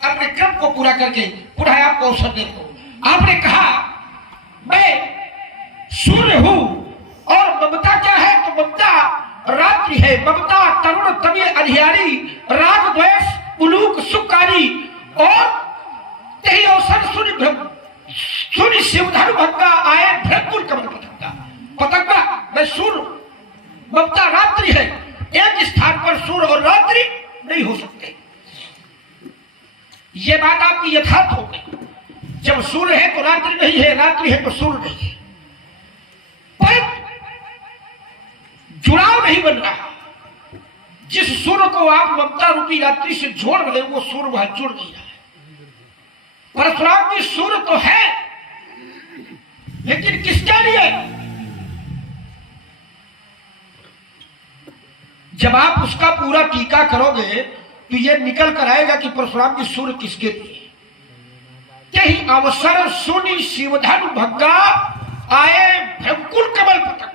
अपने क्रम को पूरा करके पुनः आपको अवसर देता हूं। आपने कहा मैं सूर्य हूं और ममता क्या है? तो ममता रात्रि है, ममता तरुण तमी अधियारी, राग द्वेष उलूक सुखकारी, और यही अवसर सूर्य शिवधनु भक्ता आए भ्रकुल कमल पतंगा। पतंगा मैं सूर्य, ममता रात्रि है, एक स्थान पर सूर्य और रात्रि नहीं हो सकते। ये बात आपकी यथार्थ हो गई। जब सूर्य है तो रात्रि नहीं है, रात्रि है तो सूर्य नहीं है, पर जुड़ाव नहीं बन रहा। जिस सूर्य को आप ममता रूपी रात्रि से जोड़ रहे वो सूर्य वहां जुड़ नहीं रहा है। परशुराम जी सूर्य तो है, लेकिन किसके लिए? जब आप उसका पूरा टीका करोगे तो यह निकल कर आएगा कि परशुराम जी सूर्य किसके लिए। यही अवसर सुनी शिवधनु भग्गा आए भ्रकुल कमल पतंग।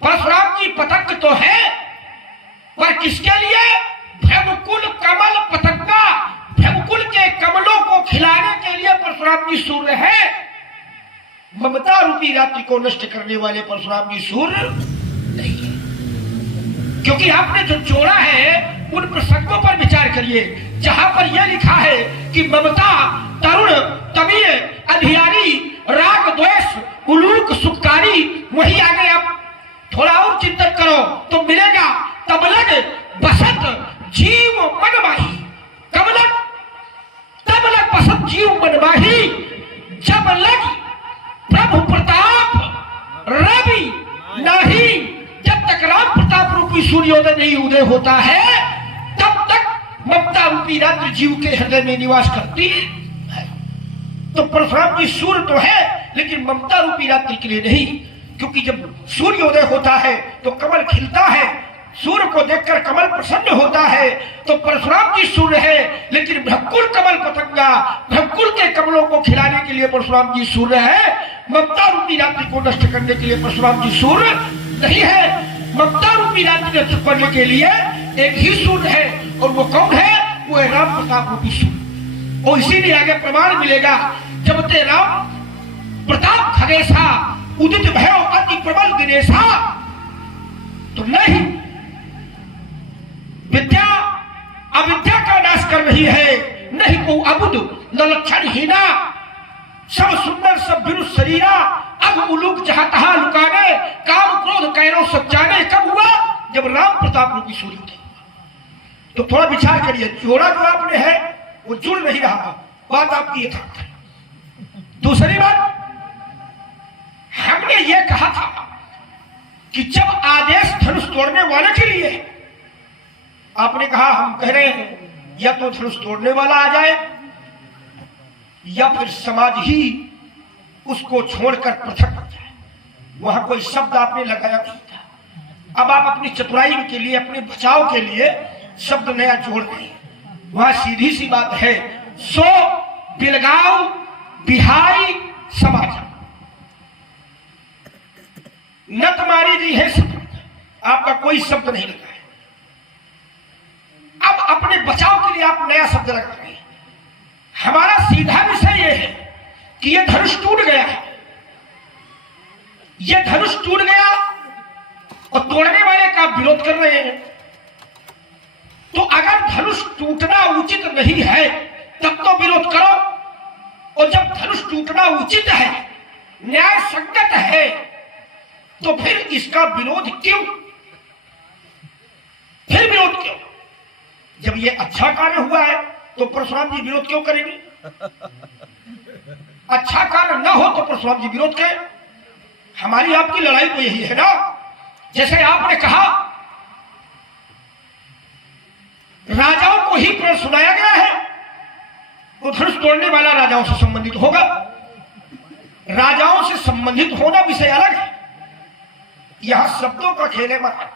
परशुराम जी पतंग तो है, पर किसके लिए? भ्रकुल कमल पतंगा, भ्रकुल के कमलों को खिलाने के लिए परशुराम जी सूर्य है। ममता रूपी रात्रि को नष्ट करने वाले परशुराम जी सूर्य नहीं है। क्योंकि आपने जो जोड़ा है उन प्रसंगों पर विचार करिए जहां पर यह लिखा है कि ममता तरुण तमीय अधियारी, राग द्वेष उलूक सुखकारी, वही आगे आप थोड़ा और चिंतन करो तो मिलेगा तबलग बसत जीव मनमाही। कबलग तबलग बसत जीव मनमाही, जब लग प्रभु प्रताप रवि नहीं। जब तक राम प्रताप रूपी सूर्योदय नहीं उदय होता है तब तक ममता रूपी रात्रि जीव के हृदय में निवास करती है। तो परशुराम जी सूर्य तो है, लेकिन ममता रूपी रात्रि के लिए नहीं। क्योंकि जब सूर्योदय होता है तो कमल खिलता है, सूर्य को देखकर कमल प्रसन्न होता है। तो परशुराम जी सूर्य है, लेकिन भ्रकुल कमल पतंगा, भ्रकुल के कमलों को खिलाने के लिए परशुराम जी सूर्य है। ममता रूपी रात्रि को नष्ट करने के लिए परशुराम जी सूर्य नहीं है। ममता रूपी रात्रि नष्ट करने के लिए एक ही सूर्य है, और वो कौन है? वो है राम प्रताप रूपी सूर्य। और इसीलिए आगे प्रमाण मिलेगा, जब ते राम प्रताप खगेशा उदित भयो अति प्रबल दिनेशा। तो नहीं, विद्या अविद्या का नाश कर रही है, नहीं को अबुद न लक्षण हीना, सब सुंदर सब बिरु शरीरा, अब उलूक जहां तहां लुकाने, काम क्रोध कैरो सब जाने। कब हुआ? जब राम प्रताप रूपी सूर्य थे। तो थोड़ा विचार करिए, जोड़ा जो आपने है वो जुड़ नहीं रहा। बात आपकी यथार्थ है। दूसरी बात, हमने ये कहा था कि जब आदेश धनुष तोड़ने वाले के लिए, आपने कहा हम कह रहे हैं या तो धनुष तोड़ने वाला आ जाए या फिर समाज ही उसको छोड़कर पृथक हो जाए। वहां कोई शब्द आपने लगाया नहीं था। अब आप अपनी चतुराई के लिए, अपने बचाव के लिए शब्द नया जोड़ रहे हैं। वहां सीधी सी बात है, सो बिलगाव बिहाई समाज न तुम्हारी जी है शब्द, आपका कोई शब्द नहीं लगा है। अब अपने बचाव के लिए आप नया शब्द लगा रहे हैं। हमारा सीधा विषय यह है कि यह धनुष टूट गया है, यह धनुष टूट गया और तोड़ने वाले का विरोध कर रहे हैं। तो अगर धनुष टूटना उचित नहीं है तब तो विरोध करो, और जब धनुष टूटना उचित है, न्याय संगत है, तो फिर इसका विरोध क्यों? फिर विरोध क्यों? जब ये अच्छा कार्य हुआ है तो परशुराम जी विरोध क्यों करेंगे? अच्छा कार्य न हो तो परशुराम जी विरोध करें। हमारी आपकी लड़ाई तो यही है ना। जैसे आपने कहा राजाओं को ही प्रण सुनाया गया है, तो धनुष तोड़ने वाला राजाओं से संबंधित होगा। राजाओं से संबंधित होना विषय अलग है। यहां शब्दों का खेल मत।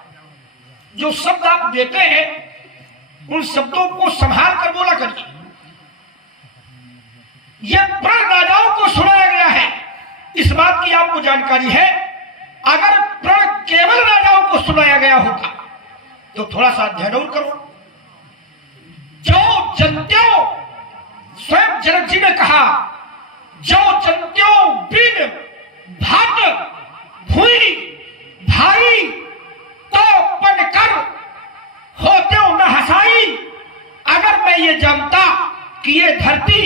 जो शब्द आप देते हैं उन शब्दों को संभाल कर बोला करिए। यह प्रण राजाओं को सुनाया गया है, इस बात की आपको जानकारी है। अगर प्रण केवल राजाओं को सुनाया गया होता तो थोड़ा सा अध्ययन और करो। जो जंत्यो, स्वयं जनक जी ने कहा, जो जंत्यो बिन भाट भूई भाई तो पन कर होते न हसाई। अगर मैं ये जानता कि ये धरती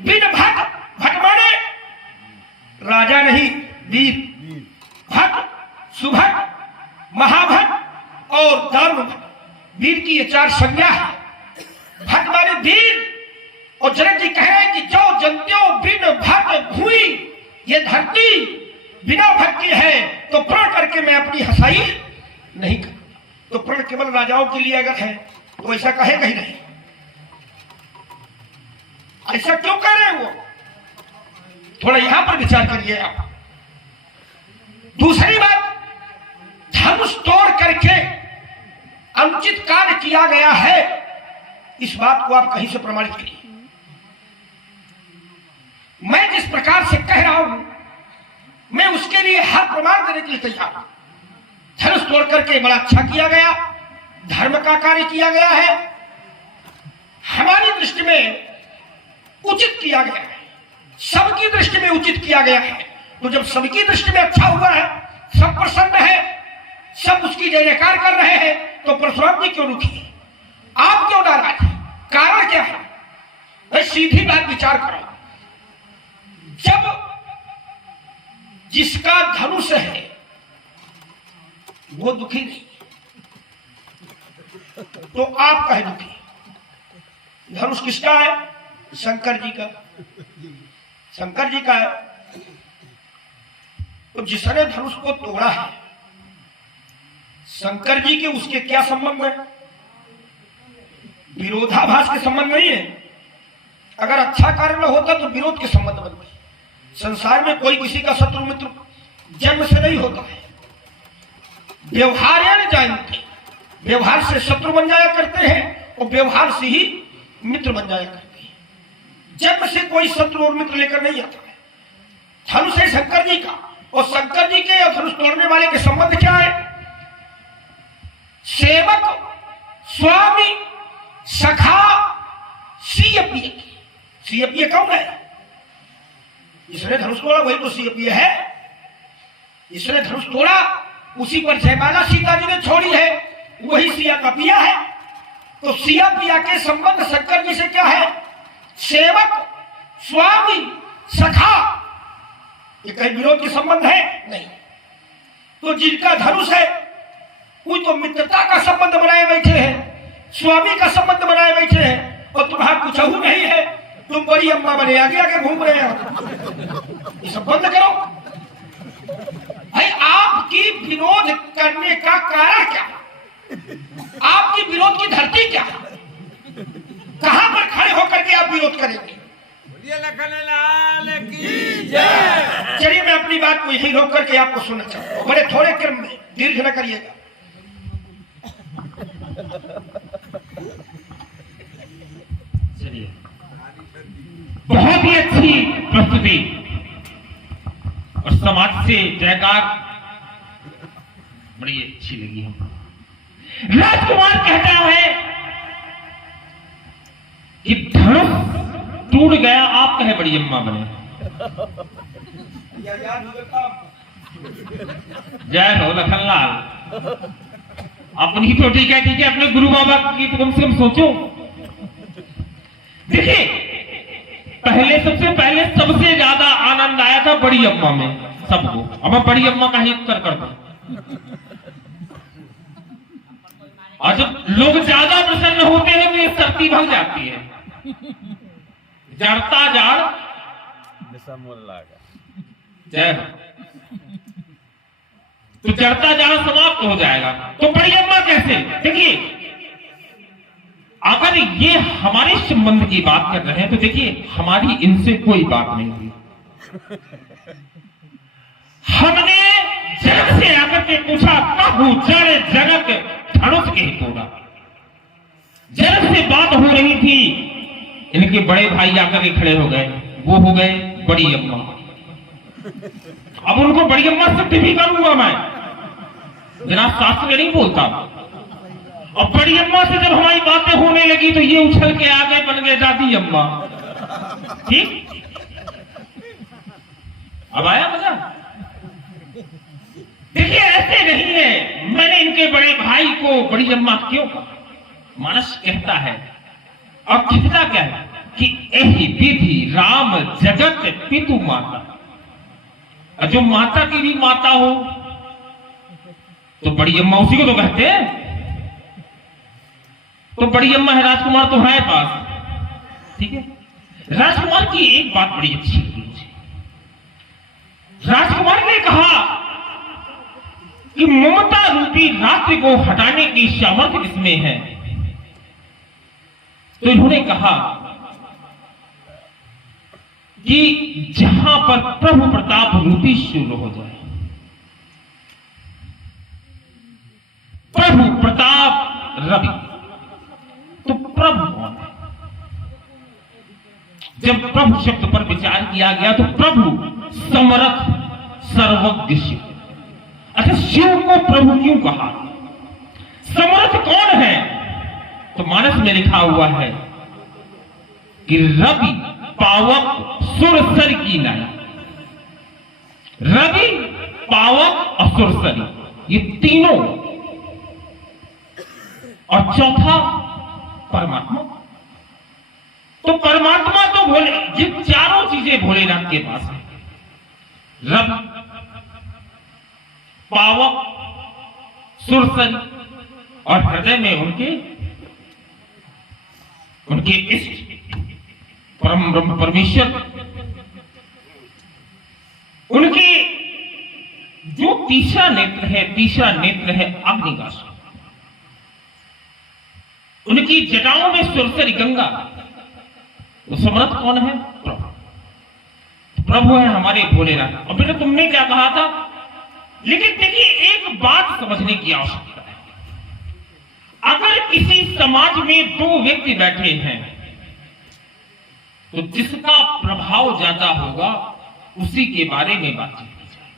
बिन भट, भट माने राजा नहीं, वीर, भट, सुभट, महाभट और दारुभट, वीर की ये 4 संज्ञा है। भट माने वीर। और जनक जी कह रहे हैं कि जो जंत्यो बिन भट भूई, ये धरती बिना भट की है तो प्रण करके मैं अपनी हंसाई नहीं करूंगा। तो प्रण केवल राजाओं के लिए अगर है तो ऐसा कहे कहीं नहीं। ऐसा क्यों कह रहे हैं वो, थोड़ा यहां पर विचार करिए आप। दूसरी बात, धनुष तोड़ करके अनुचित कार्य किया गया है, इस बात को आप कहीं से प्रमाणित करिए। मैं जिस प्रकार से कह रहा हूं, मैं उसके लिए हर प्रमाण देने के लिए तैयार हूं। धनुष तोड़ करके बड़ा अच्छा किया गया, धर्म का कार्य किया गया है, हमारी दृष्टि में उचित किया गया है, सबकी दृष्टि में उचित किया गया है। तो जब सबकी दृष्टि में अच्छा हुआ है, सब प्रसन्न है, सब उसकी जय जयकार कर रहे हैं, तो परशुराम जी क्यों रुकी, आप क्यों नाराज, कारण क्या है? मैं सीधी बात विचार करो। जब जिसका धनुष है वो दुखी नहीं, तो आप कहे दुखी। धनुष किसका है? शंकर जी का, शंकर जी का है। तो जिसने धनुष को तोड़ा है, शंकर जी के उसके क्या संबंध है? विरोधाभास के संबंध नहीं है। अगर अच्छा कार्य न होता तो विरोध के संबंध बनते। संसार में कोई किसी का शत्रु मित्र जन्म से नहीं होता है, व्यवहार जानते, व्यवहार से शत्रु बन जाया करते हैं और व्यवहार से ही मित्र बन जाया करते हैं। जन्म से कोई शत्रु और मित्र लेकर नहीं आता है। धनुष है शंकर जी का, और शंकर जी के और धनुष तोड़ने वाले के संबंध क्या है? सेवक, स्वामी, सखा, सीएपीए। सीएपीए कौन है? जिसने धनुष तोड़ा वही तो सीएपीए है। जिसने धनुष तोड़ा उसी पर जयमाला सीता जी ने छोड़ी है, वही सिया का पिया है। तो सिया पिया के संबंध शंकर जी से क्या है? सेवक, स्वामी, सखा। ये कहीं विरोध के संबंध है? नहीं। तो जिनका धनुष है वो तो मित्रता का संबंध बनाए बैठे हैं, स्वामी का संबंध बनाए बैठे हैं, और तुम्हारा कुछ नहीं है, तुम बड़ी अम्मा बने आगे आगे घूम रहे हो। ये सब बंद करो भाई। आपकी विरोध करने का कारण क्या? आपकी विरोध की धरती क्या? कहां पर खड़े होकर के आप विरोध करेंगे? चलिए मैं अपनी बात को यही रोक करके आपको सुनना चाहता हूं, बड़े थोड़े क्रम में, दीर्घ न करिएगा। बहुत ही अच्छी प्रस्तुति और समाज से जयकार बड़ी अच्छी लगी हमको। राजकुमार कहता है कि धनुष टूट गया, आप कहे बड़ी अम्मा बने। जय हो लखनलाल। अपनी तो ठीक है, अपने गुरु बाबा की तो कम से कम सोचो। देखिए, पहले सबसे पहले सबसे ज्यादा आनंद आया था बड़ी अम्मा में सबको। अब मैं बड़ी अम्मा का ही उत्तर करता हूं। और जब लोग ज्यादा प्रसन्न होते हैं तो ये सर्दी भग जाती है। जड़ता जाड़ जय हो। तो जड़ता जाड़ समाप्त हो जाएगा। तो बड़ी अम्मा कैसे? देखिए, अगर ये हमारे संबंध की बात कर रहे हैं तो देखिए, हमारी इनसे कोई बात नहीं हुई। हमने जनक से आकर के पूछा, प्रभु जड़ जनक धनुष के तोड़ा। जनक से बात हो रही थी, इनके बड़े भाई आकर के खड़े हो गए, वो हो गए बड़ी अम्मा। अब उनको बड़ी अम्मा से भी करूंगा मैं, जनाब शास्त्र में नहीं बोलता। और बड़ी अम्मा से जब हमारी बातें होने लगी तो ये उछल के आगे बन गए दादी अम्मा। ठीक, अब आया मजा? देखिए ऐसे नहीं है। मैंने इनके बड़े भाई को बड़ी अम्मा क्यों कहा? मानस कहता है और कहता क्या है कि एहि विधि राम जगत पितु माता। और जो माता की भी माता हो तो बड़ी अम्मा उसी को तो कहते हैं। तो बड़ी अम्मा है, राजकुमार तो है पास। ठीक है, राजकुमार की एक बात बड़ी अच्छी लगी मुझे। राजकुमार ने कहा कि ममता रूपी रात्रि को हटाने की सामर्थ्य किसमें है? तो इन्होंने कहा कि जहां पर प्रभु प्रताप रूपी शुरू हो जाए। प्रभु प्रताप रवि, तो प्रभु कौन है? जब प्रभु शब्द पर विचार किया गया तो प्रभु समर्थ सर्वज्ञ शिव। अच्छा, शिव को प्रभु क्यों कहा? समर्थ कौन है? तो मानस में लिखा हुआ है कि रवि पावक सुरसर की नाई। रवि, पावक और सुरसरी, ये तीनों, और चौथा परमात्मा। तो परमात्मा तो भोले, ये चारों चीजें भोलेनाथ के पास है। रवि, पावक, सुरसरी और हृदय में उनके इष्ट परम ब्रह्म परमेश्वर। उनके जो तीसरा नेत्र है अग्नि का। उनकी जटाओं में सुरसरी गंगा। तो समर्थ कौन है? प्रभु है हमारे भोलेनाथ। और बेटा तुमने क्या कहा था? लेकिन देखिए एक बात समझने की आवश्यकता है। अगर किसी समाज में दो व्यक्ति बैठे हैं तो जिसका प्रभाव ज्यादा होगा उसी के बारे में बातचीत की जाएगी।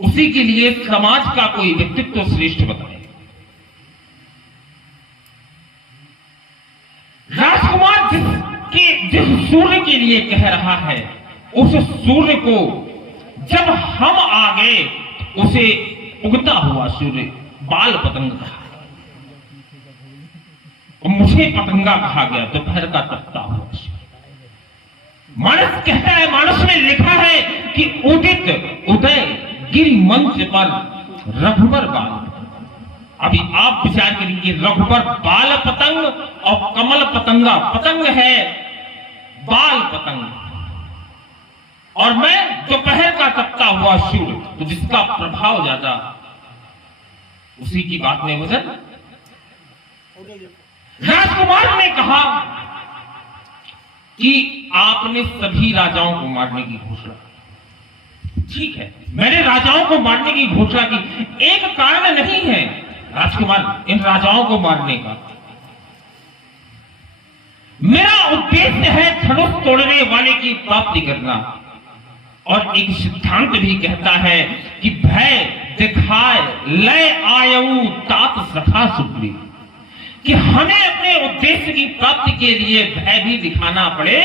उसी के लिए समाज का कोई व्यक्तित्व श्रेष्ठ बताए। राजकुमार जिस सूर्य के लिए कह रहा है, उस सूर्य को जब हम आ गए उसे उगता हुआ सूर्य बाल पतंग कहा। मुझे पतंगा कहा गया, दोपहर का तपता हुआ सूर्य। मानस कहता है, मानस में लिखा है कि उदित उदय गिरि मंच पर रघुवर बाल। अभी आप विचार करिए, रघुवर बाल पतंग और कमल पतंगा। पतंग है, बाल पतंग, और मैं दोपहर का तपता हुआ सूर्य। तो जिसका प्रभाव ज्यादा उसी की बात में वजन। राजकुमार ने कहा कि आपने सभी राजाओं को मारने की घोषणा। ठीक है, मैंने राजाओं को मारने की घोषणा की। एक कारण नहीं है राजकुमार इन राजाओं को मारने का। मेरा उद्देश्य है धनुष तोड़ने वाले की प्राप्ति करना। और एक सिद्धांत भी कहता है कि भय दिखाए लय आयु तात सखा सुप्री, कि हमें अपने उद्देश्य की प्राप्ति के लिए भय भी दिखाना पड़े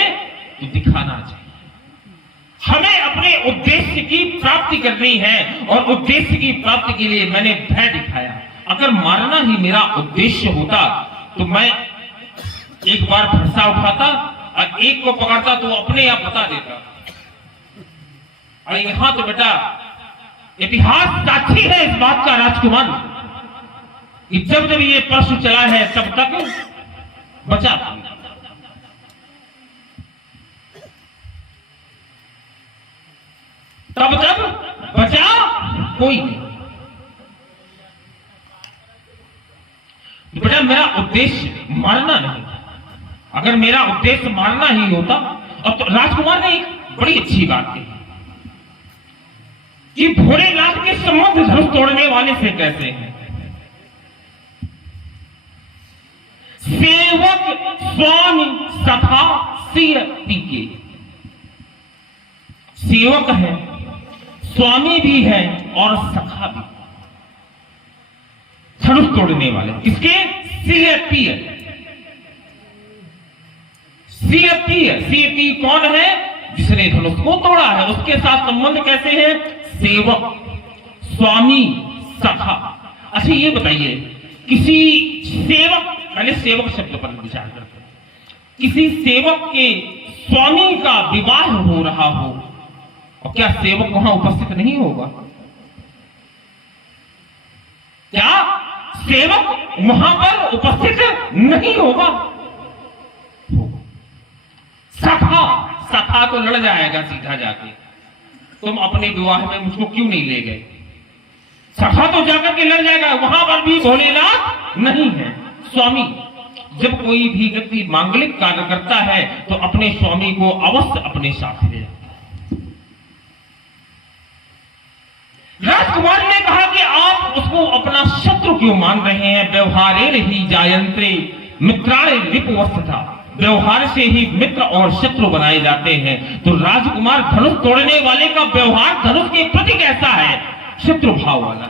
तो दिखाना चाहिए। हमें अपने उद्देश्य की प्राप्ति करनी है और उद्देश्य की प्राप्ति के लिए मैंने भय दिखाया। अगर मारना ही मेरा उद्देश्य होता तो मैं एक बार फरसा उठाता और एक को पकड़ता तो अपने आप बता देता। और यहां तो बेटा इतिहास साक्षी है इस बात का राजकुमार, कि जब जब ये प्रश्न चला है तब तक बचा, तब तक बचा कोई नहीं। बेटा मेरा उद्देश्य मारना नहीं था। अगर मेरा उद्देश्य मारना ही होता। अब तो राजकुमार ने एक बड़ी अच्छी बात कही कि भोलेनाथ के संबंध धनुष तोड़ने वाले से कैसे हैं। सेवक स्वामी सखा सिर टीके। सेवक है, स्वामी भी है और सखा भी। धनुष तोड़ने वाले किसके? सीएपीएफ। सीएपी कौन है? जिसने धनुष को तोड़ा है। उसके साथ संबंध कैसे है? सेवक, स्वामी, सखा। अच्छा ये बताइए, किसी सेवक, पहले सेवक शब्द पर विचार करते हैं, किसी सेवक के स्वामी का विवाह हो रहा हो और क्या सेवक वहां उपस्थित नहीं होगा? क्या सेवक वहां पर उपस्थित नहीं होगा? सखा तो लड़ जाएगा सीधा जाके, तुम अपने विवाह में मुझको क्यों नहीं ले गए? सखा तो जाकर के लड़ जाएगा, वहां पर भी भोलेनाथ नहीं है। स्वामी, जब कोई भी व्यक्ति मांगलिक कार्य करता है तो अपने स्वामी को अवश्य अपने साथ ले जाता है। राजकुमार ने कहा कि आप उसको अपना शत्रु क्यों मान रहे हैं? व्यवहारेण ही जायंत्रे मित्राणे रिपुवस्तथा, व्यवहार से ही मित्र और शत्रु बनाए जाते हैं। तो राजकुमार धनुष तोड़ने वाले का व्यवहार धनुष के प्रति कैसा है? शत्रु भाव वाला।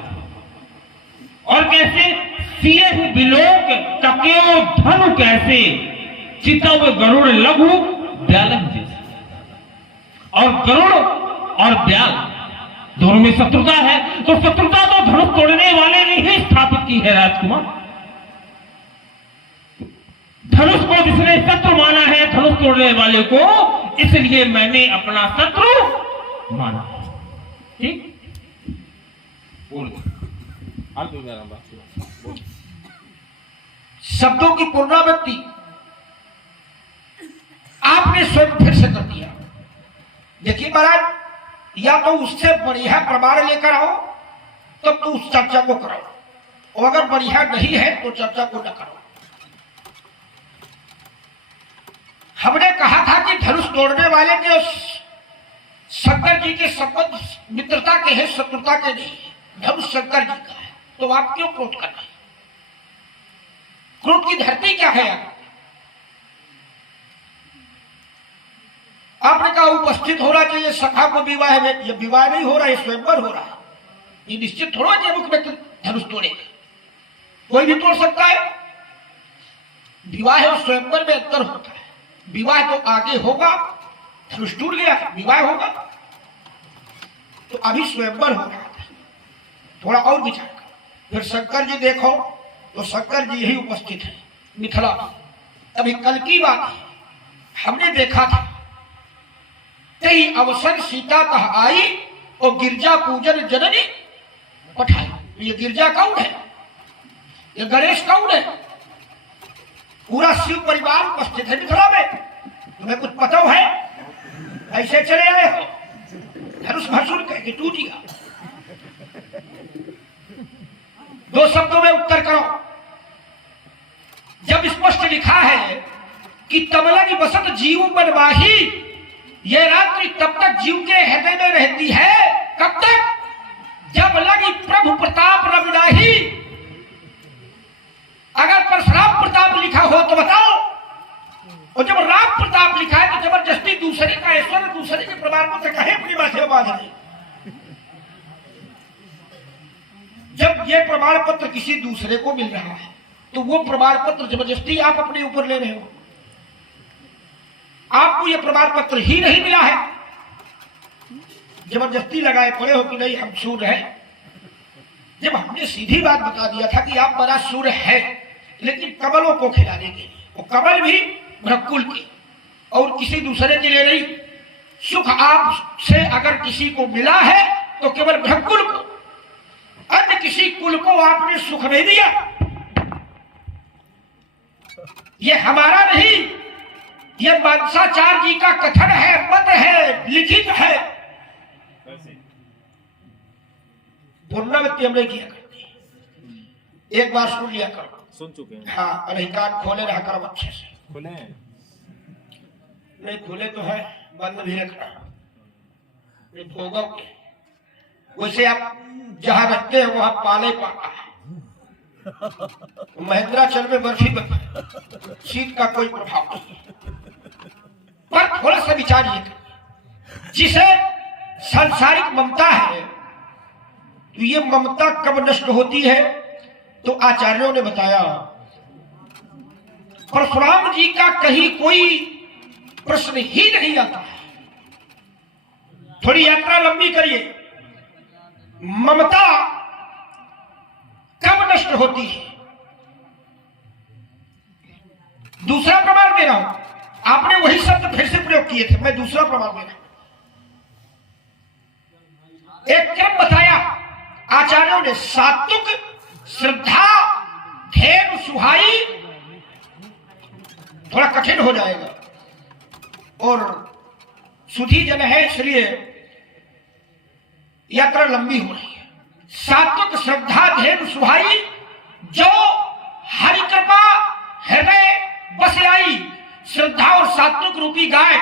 और कैसे? सिंह बिलोक तकेओ धनु कैसे, चितव गरुड़ लघु ब्यालन जैसे। और गरुड़ और ब्याल दोनों में शत्रुता है, तो शत्रुता तो धनुष तोड़ने वाले ने ही स्थापित की है। राजकुमार, धनुष को जिसने शत्रु माना है, धनुष तोड़ने वाले को, इसलिए मैंने अपना शत्रु माना। ठीक, बोल शब्दों की पुनरावृत्ति आपने स्वयं फिर से कर दिया। देखिए महाराज, या तो उससे बढ़िया प्रमाण लेकर आओ तब तो उस चर्चा को कराओ, और अगर बढ़िया नहीं है तो चर्चा को न करो। हमने कहा था कि धनुष तोड़ने वाले के शंकर जी के संबंध मित्रता के हैं, शत्रुता के नहीं है। धनुष शंकर जी का है, तो आप क्यों क्रोध कर रहे हैं? क्रोध की धरती क्या है? आपने कहा उपस्थित होना चाहिए सखा को विवाह में। यह विवाह नहीं हो रहा है, स्वयंवर हो रहा है। ये निश्चित थोड़ा कि मुख्य व्यक्ति धनुष तोड़ेगा, कोई भी तोड़ सकता है। विवाह और स्वयंवर में अंतर होता है। विवाह तो आगे होगा, धनुष टूट गया, विवाह होगा, तो अभी स्वयंवर हो रहा था। थोड़ा और विचार करो। फिर शंकर जी देखो तो शंकर जी ही उपस्थित है मिथिला में। अभी कल की बात है, हमने देखा था कई अवसर सीता कह आई और गिरजा पूजन जननी पठाई। ये गिरजा कौन है? ये गणेश कौन है? पूरा शिव परिवार उपस्थित है मिथिला में। तुम्हें कुछ पता है? ऐसे चले आए हो, धनुष भसूर कह के टूट गया। दो शब्दों में उत्तर करो। जब स्पष्ट लिखा है कि तमलगी बसत जीव बनवाही, यह रात्रि तब तक जीव के हृदय में रहती है। कब तक? जब लगी प्रभु प्रताप रविदाही। अगर परशुराम प्रताप लिखा हो तो बताओ, और जब राम प्रताप लिखा है तो जबरदस्ती दूसरे का ऐश्वर्य दूसरे के प्रमाण पत्र कहे अपनी भाषा में बांध दे। जब ये प्रमाण पत्र किसी दूसरे को मिल रहा है तो वो प्रमाण पत्र जबरदस्ती आप अपने ऊपर ले रहे हो। आपको ये प्रमाण पत्र ही नहीं मिला है, जबरदस्ती लगाए पड़े हो कि नहीं हम सूर्य हैं। जब हमने सीधी बात बता दिया था कि आप बड़ा सूर्य है, लेकिन कमलों को खिलाने के लिए, वो कमल भी भ्रकुल के और किसी दूसरे के लिए नहीं। सुख आपसे अगर किसी को मिला है तो केवल भ्रकुल को, अन्य किसी कुल को आपने सुख नहीं दिया। ये हमारा नहीं, ये मानसाचार्य जी का कथन है, मत है, लिखित है। पुनरावृत्ति हमने किया करती है, एक बार सुन लिया करो। सुन चुके हैं। हाँ, अधिकार खोले रहा करो अच्छे से। खुले हैं? नहीं खुले तो है, बंद भी रखना। भोगोगे वैसे आप जहां रखते हैं वहां पाले पाता है। महेंद्राचल में बर्फी बनता, शीत का कोई प्रभाव नहीं। पर थोड़ा सा विचारिए, जिसे सांसारिक ममता है तो ये ममता कब नष्ट होती है? तो आचार्यों ने बताया परशुराम जी का कहीं कोई प्रश्न ही नहीं आता है। थोड़ी यात्रा लंबी करिए। ममता कब नष्ट होती है? दूसरा प्रमाण दे रहा हूं। आपने वही शब्द फिर से प्रयोग किए थे, मैं दूसरा प्रमाण दे रहा हूं। एक क्रम बताया आचार्यों ने, सात्विक, श्रद्धा, धैर्य, सुहाई। थोड़ा कठिन हो जाएगा और सुधी जन है, इसलिए यात्रा लंबी हो रही है। सात्विक, श्रद्धा, धैर्य, सुहाई, जो हरि कृपा हृदय बस आई। श्रद्धा और सात्विक रूपी गाय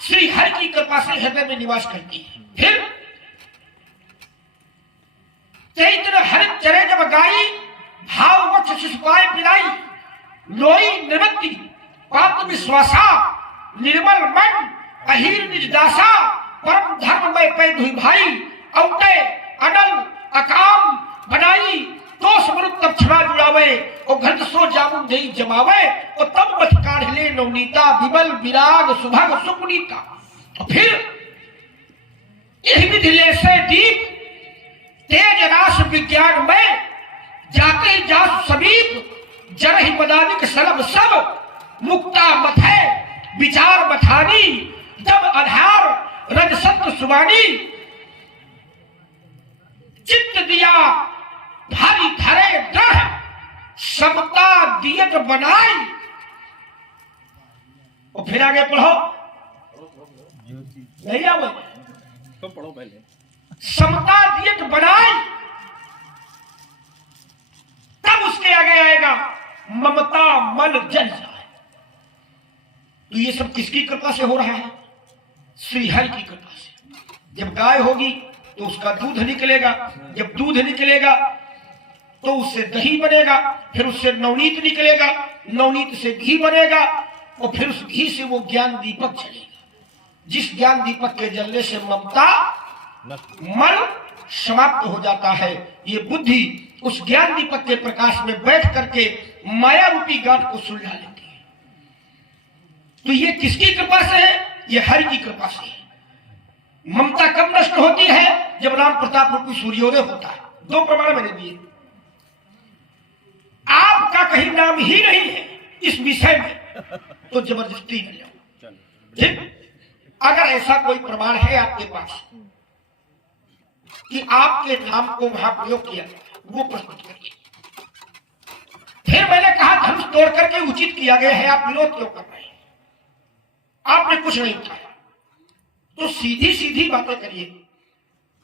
श्री हरि की कृपा से हृदय में निवास करती है। फिर चैत्र हरित चरे जब गाई, भाव वक्ष शिशुपाय पिलाई। लोई निवृत्ति पाप विश्वासा, निर्मल मन अहीर निज दासा। परम धर्म में पै धुई भाई, औटे अनल अकाम बनाई। तो समृत तब क्षमा जुड़ावे, और घंट सो जामुन दही जमावे। और तब मत काढ़ले नवनीता, विमल विराग सुभग सुपुनीता। और फिर यह विधि ले से दीप, तेज रास विज्ञान में जाते जास समीप। जरहि मदानिक सलब सब, मुक्ता मत है विचार मथानी। जब आधार रज सत्य सुवानी, चित्त दिया भारी धरे दृढ़। समता दियत बनाई। और फिर आगे पढ़ो, नहीं आओ तो पढ़ो पहले। समता दियत बनाई, तब उसके आगे आएगा ममता मन जल जाए। तो ये सब किसकी कृपा से हो रहा है? श्री हरि की कृपा से। जब गाय होगी तो उसका दूध निकलेगा, जब दूध निकलेगा तो उससे दही बनेगा, फिर उससे नवनीत निकलेगा, नवनीत से घी बनेगा, और फिर उस घी से वो ज्ञान दीपक जलेगा। जिस ज्ञान दीपक के जलने से ममता मन समाप्त हो जाता है। ये बुद्धि उस ज्ञान दीपक के प्रकाश में बैठ करके माया रूपी गांठ को सुलझा लेती है। तो ये किसकी कृपा से है? ये हरि की कृपा से है। ममता कब नष्ट होती है? जब राम प्रताप रूपी सूर्योदय होता है। दो प्रमाण मैंने दिए। आपका कहीं नाम ही नहीं है इस विषय में, तो जबरदस्ती न जाओ। ठीक? अगर ऐसा कोई प्रमाण है आपके पास कि आपके नाम को वहां प्रयोग किया गया, वो प्रस्तुत करिए। फिर मैंने कहा धनुष तोड़ करके उचित किया गया है, आप विरोध क्यों कर रहे हैं? आपने कुछ नहीं उठाया, तो सीधी सीधी बातें करिए।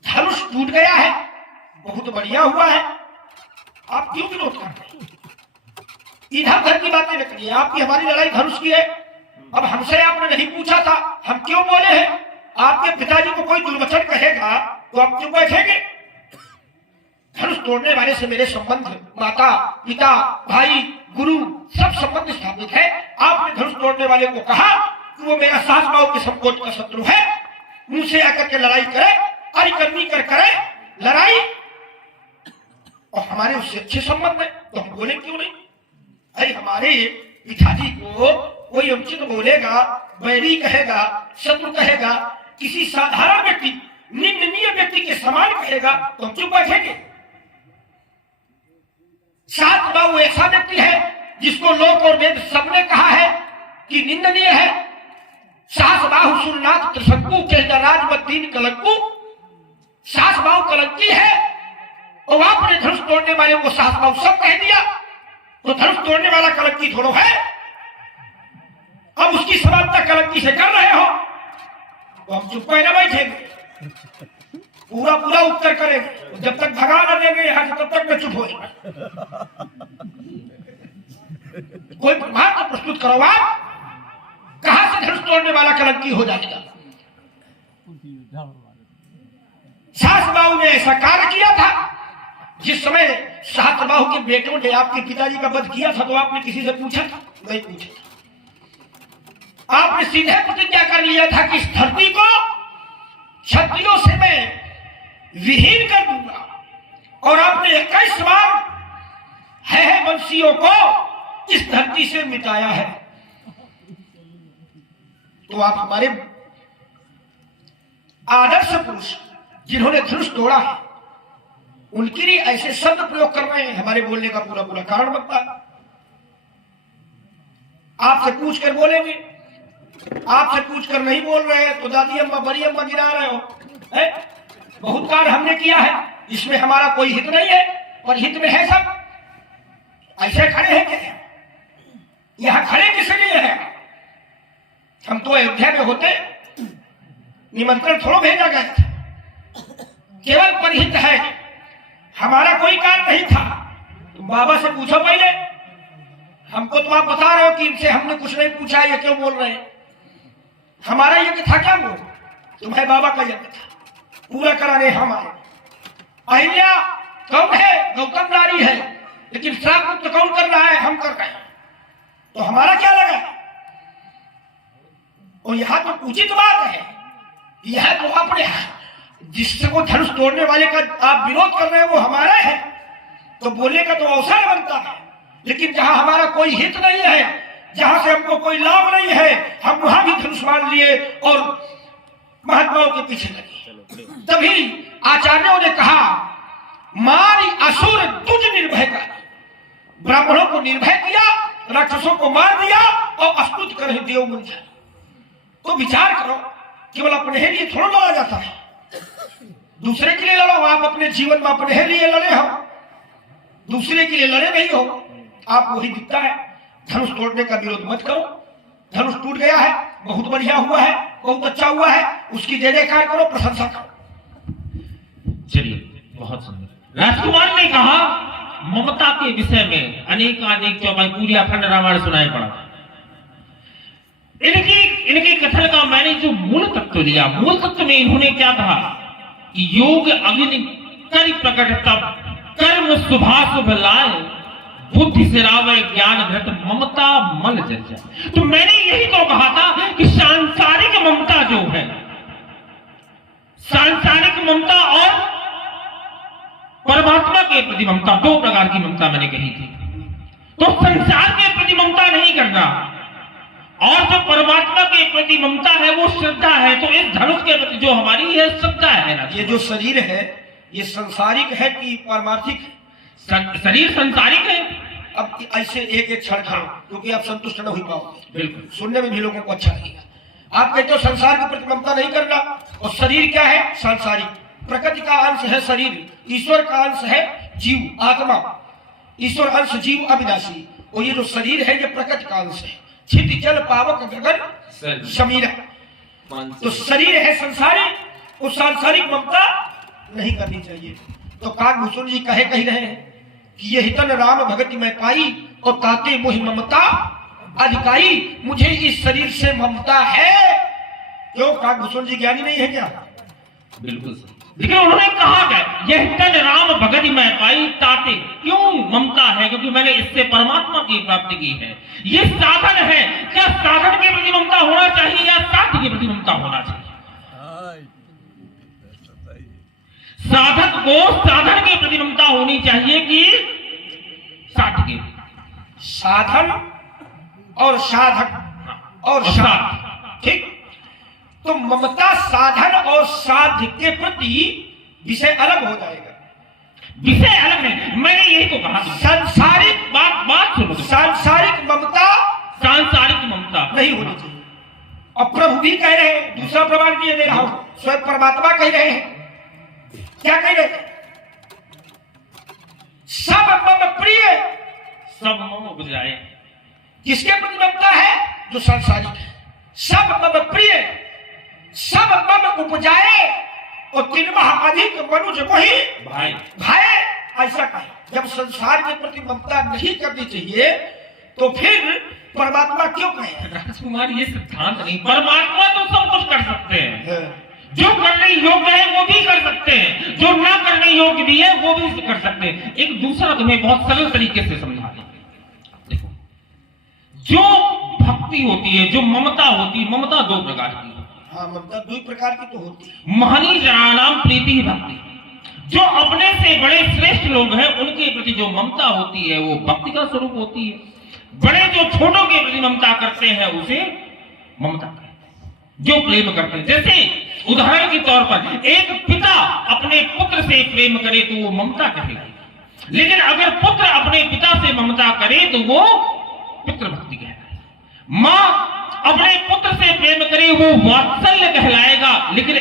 धनुष टूट गया है, बहुत बढ़िया हुआ है, आप क्यों विरोध कर रहे हैं? इधर उधर की बातें न करिए। आपकी हमारी लड़ाई धनुष की है। अब हमसे आपने नहीं पूछा था, हम क्यों बोले हैं? आपके पिताजी को कोई दुर्वचन कहेगा तो आप क्यों बैठेंगे? धनुष तोड़ने वाले से मेरे संबंध, माता पिता भाई गुरु सब संबंध स्थापित है। आपने धनुष तोड़ने वाले को कहा कि वो मेरा सास बाऊ के संकोच का शत्रु है, मुझसे आकर के लड़ाई करे, अरे करनी कर करे लड़ाई, और हमारे उससे अच्छे संबंध है, तो हम बोले क्यों नहीं? अरे हमारे पिताजी को कोई अनुचित बोलेगा, बैरी कहेगा, शत्रु कहेगा, किसी साधारण व्यक्ति, निंदनीय व्यक्ति के समान कहेगा, तो हम चुप बैठेंगे? सास बाऊ ऐसा व्यक्ति है जिसको लोक और वेद सबने कहा है कि निंदनीय है। सास बाहु सुरनाथ त्रिशंकु कहना राजमद्दीन कलंकु। सास बाहु कलंकी है और आपने धनुष तोड़ने वाले को सास बाहु सब कह दिया, तो धनुष तोड़ने वाला कलंकी थोड़ो है। अब उसकी समानता कलंकी से कर रहे हो तो हम चुप न बैठेंगे, पूरा पूरा उत्तर करेंगे। जब तक भगा न देंगे यहां से तब तक मैं चुप होगा। कोई प्रमाण तो प्रस्तुत करो। आप कहां से धनुष तोड़ने वाला कलंकी हो जाएगा? सास बाहु ने ऐसा कार्य किया था। जिस समय सहस्त्रबाहु के बेटों ने आपके पिताजी का वध किया था तो आपने किसी से पूछा था? नहीं पूछा था। आपने सीधे प्रतिज्ञा कर लिया था कि इस धरती को क्षत्रियों से मैं विहीन कर दूंगा, और आपने 21 बार है वंशियों को इस धरती से मिटाया है। तो आप हमारे आदर्श पुरुष जिन्होंने धनुष तोड़ा है उनके लिए ऐसे शब्द प्रयोग कर रहे हैं, हमारे बोलने का पूरा पूरा कारण बनता है। आपसे पूछ कर बोलेंगे, आपसे पूछ कर नहीं बोल रहे हैं तो दादी अम्मा बड़ी अम्मा गिरा रहे हो है? बहुत कार्य हमने किया है, इसमें हमारा कोई हित नहीं है और हित में है सब। ऐसे खड़े हैं क्या? यहां खड़े किस लिए है? हम तो अयोध्या में होते, निमंत्रण थोड़ा भेजा गया था, केवल परहित है, हमारा कोई कार्य नहीं था। तुम बाबा से पूछो पहले, हमको तो आप बता रहे हो कि इनसे हमने कुछ नहीं पूछा, ये क्यों बोल रहे हैं? हमारा यज्ञ था क्या? वो तुम्हारे बाबा का यज्ञ था, पूरा कराने हम आए। अहिल्या कौन है? गौतम नारी है, लेकिन श्राप मुक्त कौन कर रहा है? हम कर रहे हैं, तो हमारा क्या लगा? और यहां तो उचित बात है, यह तो अपने जिससे को धनुष तोड़ने वाले का आप विरोध कर रहे हैं वो हमारा है, तो बोलने का तो अवसर बनता है। लेकिन जहां हमारा कोई हित नहीं है, जहां से हमको कोई लाभ नहीं है, हम वहां भी धनुष मान लिए और महात्माओं के पीछे लगे। तभी आचार्यों ने कहा, मारी असुर तुझ निर्भय कर। ब्राह्मणों को निर्भय किया, राक्षसों को मार दिया और अस्तुत कर देव बन जाए। तो विचार करो, केवल अपने ही लिए थोड़ा लड़ा जाता है, दूसरे के लिए लड़ो। आप अपने जीवन में अपने ही लिए लड़े हो, दूसरे के लिए लड़े नहीं हो। आप वही दिखता है, धनुष तोड़ने का विरोध मत करो। धनुष टूट गया है, बहुत बढ़िया हुआ है, बहुत अच्छा हुआ है, उसकी जय जयकार करो, प्रशंसा करो। चलिए, बहुत सुंदर। राजकुमार ने कहा, ममता के विषय में अनेक चौपाई पूरी अखंड रामायण सुनाई पड़ा। इनके कथन का मैंने जो मूल तत्व लिया, मूल तत्व में इन्होंने क्या कहा कि योग अग्नि कर प्रकट तब कर्म शुभाशुभ लाए, बुद्धि से रावय ज्ञान घृत ममता मल जल। तो मैंने यही तो कहा था कि सांसारिक ममता जो है, सांसारिक ममता और परमात्मा के प्रति ममता, दो प्रकार की ममता मैंने कही थी। तो संसार के प्रति ममता नहीं करना, और जो परमात्मा के प्रति ममता है वो श्रद्धा है। तो इस धनुष के प्रति जो हमारी है श्रद्धा है ना। ये जो शरीर है ये संसारिक है कि पारमार्थिक? शरीर संसारिक है। अब ऐसे एक एक क्षण खाओ, क्योंकि आप संतुष्ट न हो पाओगे, बिल्कुल सुनने में भी लोगों को अच्छा लगेगा। आप कहते हो संसार के प्रति ममता नहीं करना, और शरीर क्या है? सांसारिक, प्रकृति का अंश है शरीर, ईश्वर का अंश है जीव आत्मा, ईश्वर अंश जीव अविनाशी। और ये जो शरीर है ये प्रकृति का अंश है, छित जल पावक गगन समीरा। तो शरीर है संसारिक, उस सांसारिक ममता नहीं करनी चाहिए। तो काकभूषण जी कहे कही रहे हैं कि ये हितन राम भगति में पाई और ताते मोहि ममता अधिकारी। मुझे इस शरीर से ममता है। क्यों काकभूषण जी ज्ञानी नहीं है क्या? बिल्कुल। लेकिन उन्होंने कहा क्या, यह तन राम भगति में पाई ताते, क्यों ममता है? क्योंकि मैंने इससे परमात्मा की प्राप्ति की है। ये साधन है। क्या साधन के प्रति ममता होना चाहिए या साध्य के प्रति ममता होना चाहिए? साधक को साधन के प्रति ममता होनी चाहिए कि साध्य के? साधन और साधक और साध, ठीक। तो ममता साधन और साध्य के प्रति विषय अलग हो जाएगा। विषय अलग नहीं, मैंने यही तो कहा। सांसारिक बात सुनो, सांसारिक ममता सांसारिक ममता नहीं होनी चाहिए। और प्रभु भी कह रहे हैं, दूसरा प्रमाण दिए दे रहा हूं, स्वयं परमात्मा कह रहे हैं। क्या कह रहे हैं? सब मम प्रिय, सब मम बुझाए। किसके प्रति ममता है? जो सांसारिक है। सब मम प्रिय, सब मम उपजाए, और तिनमह अधिक मनुज वही भाई भाई। ऐसा कहे। जब संसार के प्रति ममता नहीं करनी चाहिए तो फिर परमात्मा क्यों कहे? राजकुमार ये सिद्धांत नहीं, परमात्मा तो सब कुछ कर सकते हैं। जो करने योग्य है वो भी कर सकते हैं, जो ना करने योग्य भी है वो भी कर सकते हैं। एक दूसरा तुम्हें बहुत सरल तरीके से समझा दें। देखो, जो भक्ति होती है, जो ममता होती है, ममता दो प्रकार की है। हाँ, ममता दो प्रकार की तो होती है। महनी जनानाम प्रीति भक्ति। जो अपने से बड़े श्रेष्ठ लोग हैं उनके प्रति जो ममता होती है वो भक्ति का स्वरूप होती है। बड़े जो छोटों के प्रति ममता करते हैं उसे ममता कहते हैं, जो प्रेम करते हैं। जैसे उदाहरण के तौर पर एक पिता अपने पुत्र से प्रेम करे तो वो ममता कहेगी, लेकिन अगर पुत्र अपने पिता से ममता करे तो वो पितृ भक्ति कहलाएगा। माँ अपने पुत्र से प्रेम करे वो वात्सल्य कहलाएगा, लेकिन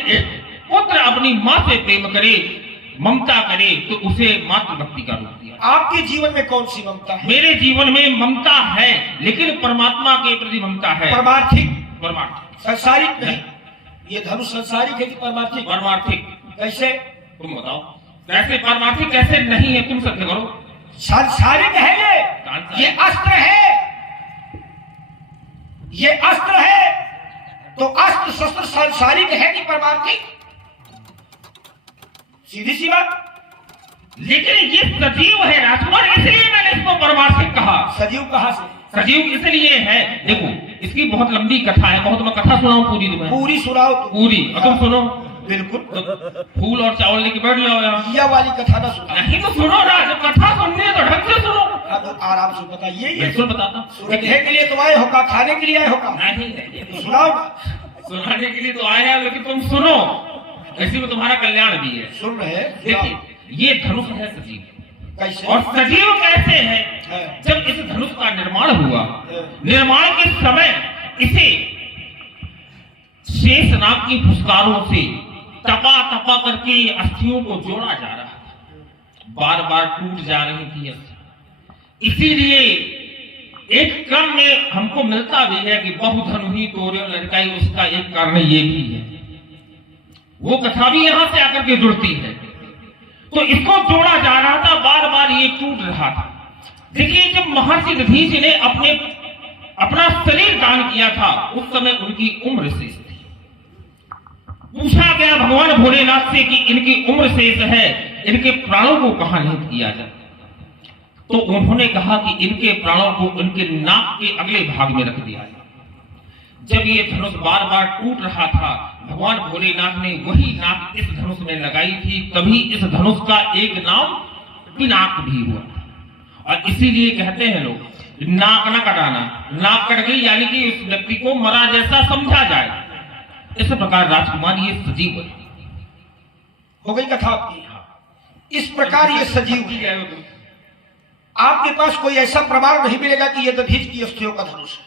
पुत्र अपनी माँ से प्रेम करे, ममता करे तो उसे मातृभक्ति का रूप दिया। आपके जीवन में कौन सी ममता है? मेरे जीवन में ममता है, लेकिन परमात्मा के प्रति ममता है। परमार्थिक? परमार्थिक, संसारिक नहीं। ये धनुष संसारिक है कि परमार्थिक? परमार्थिक। कैसे? तुम बताओ कैसे परमार्थिक कैसे नहीं है, तुम सत्य करो। सांसारिक है ये अस्त्र है, ये अस्त्र है। तो अस्त्र शस्त्र सांसारिक है कि परमार्थिक? सीधी सी बात। लेकिन ये सजीव है राजकुमार, इसलिए मैंने इसको परमार्थिक कहा। सजीव कहां से? सजीव इसलिए है, देखो इसकी बहुत लंबी कथा है, बहुत मैं कथा सुनाऊं पूरी तुम्हें? पूरी सुनाओ तुम। पूरी, और तुम सुनो। बिल्कुल। फूल और चावल लेके बैठ जाओ यहाँ। यह वाली कथा ना सुना। नहीं तो सुनो ना, जब कथा सुननी है तो ढंग से सुनो। हाँ तो आराम से बताइए। ये बिल्कुल बताता। सुनने के लिए तो आए हो का, खाने के लिए आए हो का? नहीं, तो सुनाओ। सुनाने के लिए तो आए हैं, लेकिन तुम सुनो, इसी में तुम्हारा कल्याण भी है। सुन रहे हैं? देखिए ये धनुष है सजीव। कैसे? और सजीव कैसे है? जब इस धनुष का निर्माण हुआ, निर्माण के समय इसे शेषनाग की फुसकारों से तपा तपा करके अस्थियों को जोड़ा जा रहा था, बार बार टूट जा रही थी अस्थि। इसीलिए एक क्रम में हमको मिलता भी है कि बहुधनु ही तोरे लड़काई, उसका एक कारण ये भी है। वो कथा भी यहां से आकर के जुड़ती है। तो इसको जोड़ा जा रहा था, बार बार ये टूट रहा था। देखिए जब महर्षि दधीचि ने अपना शरीर दान किया था, उस समय उनकी उम्र शेष थी। पूछा गया भगवान भोलेनाथ से कि इनकी उम्र शेष है, इनके प्राणों को कहां निहित किया जाए? तो उन्होंने कहा कि इनके प्राणों को इनके नाक के अगले भाग में रख दिया जाए। जब ये धनुष बार बार टूट रहा था, भगवान भोलेनाथ ने वही नाक इस धनुष में लगाई थी, तभी इस धनुष का एक नाम पिनाक भी हुआ। और इसीलिए कहते हैं लोग नाक न कटाना, नाक कट गई यानी कि उस व्यक्ति को मरा जैसा समझा जाए। इस प्रकार राजकुमार ये सजीव है। हो गई कथा आपकी। इस प्रकार ये सजीव है। आपके पास कोई ऐसा प्रमाण नहीं मिलेगा कि ये दधीच की अस्थियों का धनुष है?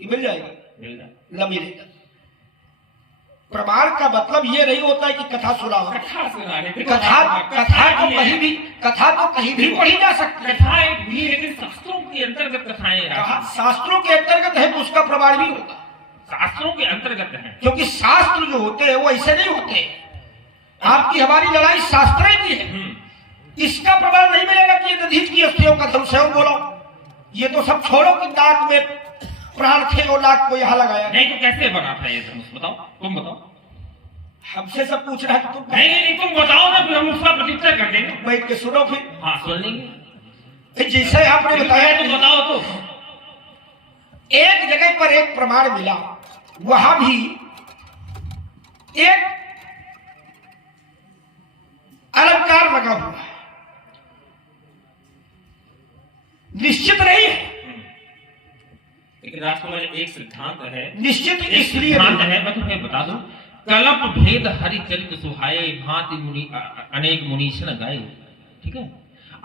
ये मिल जाएगा? न मिलेगा। प्रमाण का मतलब ये नहीं होता है कि कथा सुना हो। कथा तो कहीं भी पढ़ी जा सकती है। कथा एक भी, लेकिन शास्त्रों के अंतर्गत कथाएं। शास्त्रों के अंतर्गत है तो उसका प्रमाण भी होगा। शास्त्रों के अंतर्गत है, क्योंकि शास्त्र जो होते हैं वो ऐसे नहीं होते। आपकी हमारी लड़ाई शास्त्र की है। इसका प्रमाण नहीं मिलेगा कि ये दधीच की अस्थियों का धनुष है। बोलो ये तो सब छोड़ो कि नाक में प्राण थे और नाक को यहाँ लगाया। नहीं तो कैसे बना था ये धनुष? बताओ, तुम बताओ। हमसे सब पूछ रहा है तो तुम नहीं तुम बताओ ना, फिर हम उसका प्रत्युत्तर कर देंगे। बैठ के सुनो फिर। हाँ सुन लेंगे। जैसे आपने बताया तो बताओ। तो एक जगह पर एक प्रमाण मिला, वहां भी एक अलंकार लगा हुआ है। निश्चित नहीं है, लेकिन राजकुमार एक सिद्धांत है। निश्चित इसलिए सिद्धांत है, मैं तुम्हें बता दूं। कलप भेद हरि चरित सुहाए, भांति मुनि अनेक मुनीषण गाए। ठीक है,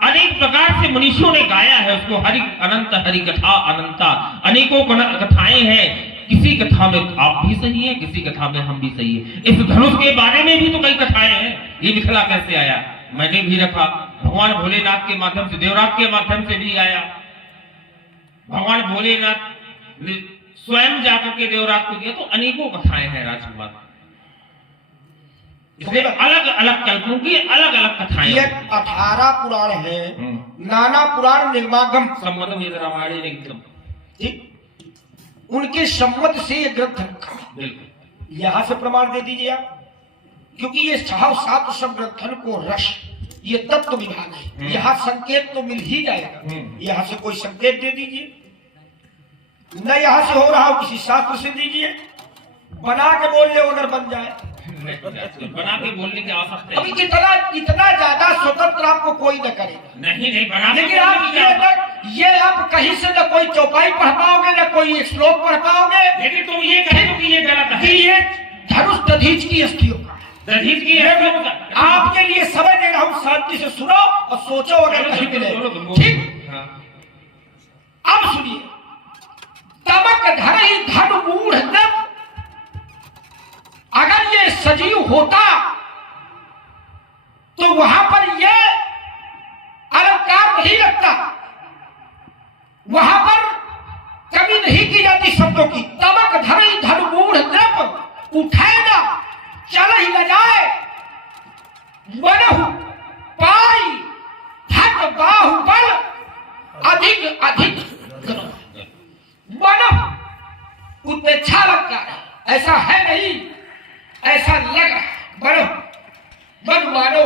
अनेक प्रकार से मनुष्यों ने गाया है उसको। हरि अनंत, हरि कथा अनंता, अनेकों कथाएं हैं। किसी कथा में आप भी सही है, किसी कथा में हम भी सही है। इस धनुष के बारे में भी तो कई कथाएं हैं। ये मिथिला कैसे आया? मैंने भी रखा। भगवान भोलेनाथ के माध्यम से, देवराज के माध्यम से भी आया। भगवान भोलेनाथ ने स्वयं जाकर के देवराज को दिया। तो अनेकों कथाएं हैं राजकुमार। इसलिए अलग अलग कल्पों की अलग अलग कथाएं। ये 18 पुराण है, नाना पुराण निर्मागम सम्मतम ये रामायण एकदम ठीक, उनके सम्मत से ये ग्रंथ रखा। बिल्कुल यहां से प्रमाण दे दीजिए आप, क्योंकि ये 6-7 सब ग्रंथन को रस, ये तत्व विभाग है। यहाँ संकेत तो मिल ही जाएगा। यहाँ से कोई संकेत दे दीजिए, न यहाँ से हो रहा हो किसी शास्त्र से दीजिए, बना के बोल ले अगर बन जाए। बना के बोलने की आवश्यकता अभी इतना ज्यादा स्वतंत्र आपको कोई न करेगा। नहीं बना, लेकिन आप ये आप कहीं से न कोई चौपाई पढ़ पाओगे न कोई श्लोक पढ़ पाओगे। लेकिन तुम ये कहो कि ये गलत है, ये धनुष दधीच की स्त्रियों का दहेज की है। आपके लिए समय दे रहा हूं, शांति से सुनो और सोचो अगर कहीं मिले। ठीक, अब सुनिए। तमक धर ही धन मूढ़ नभ, अगर ये सजीव होता तो वहां पर ये अलंकार नहीं लगता, वहां पर कमी नहीं की जाती शब्दों की। तमक धर ही धन मूढ़ नभ, उठाए ना चल ही न जाए, मनहु पाई धन बाहुबल अधिक अधिक मनहु उपेक्षा लगता है, ऐसा है नहीं, ऐसा लग रहा है। मन मानो